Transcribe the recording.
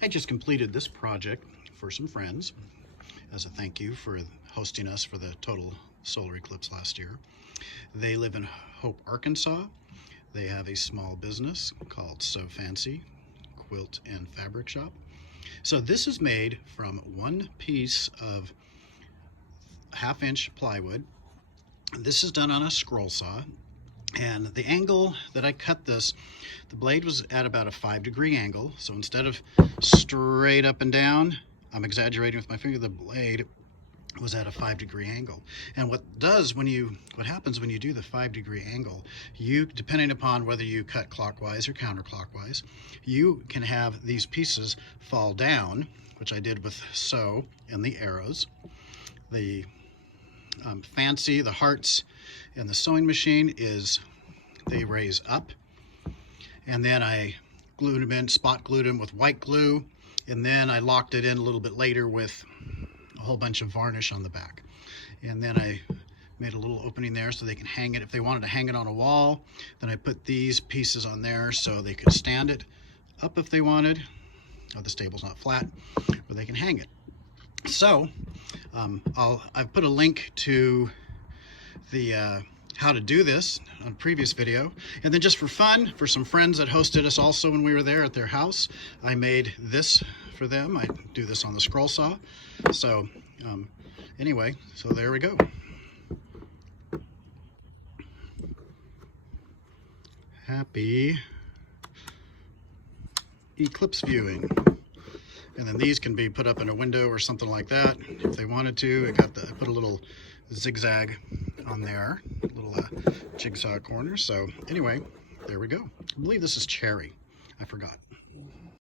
I just completed this project for some friends as a thank you for hosting us for the total solar eclipse last year. They live in Hope, Arkansas. They have a small business called So Fancy Quilt and Fabric Shop. So this is made from one piece of 1/2 inch plywood. This is done on a scroll saw, and the angle that I cut this, the blade was at about a 5-degree angle. So instead of straight up and down, I'm exaggerating with my finger, the blade was at a 5-degree angle. And what happens when you do the 5-degree angle, you, depending upon whether you cut clockwise or counterclockwise, you can have these pieces fall down, which I did with sew and the arrows. The fancy, the hearts and the sewing machine they raise up. And then I glued them in, spot glued them with white glue, and then I locked it in a little bit later with a whole bunch of varnish on the back. And then I made a little opening there so they can hang it. If they wanted to hang it on a wall, then I put these pieces on there so they could stand it up if they wanted. Oh, this table's not flat, but they can hang it. So I've put a link to the how to do this on a previous video. And then just for fun, for some friends that hosted us also when we were there at their house, I made this for them. I do this on the scroll saw. So anyway, so there we go. Happy eclipse viewing. And then these can be put up in a window or something like that if they wanted to. I put a little zigzag on there, a little jigsaw corner. So anyway, there we go. I believe this is cherry. I forgot.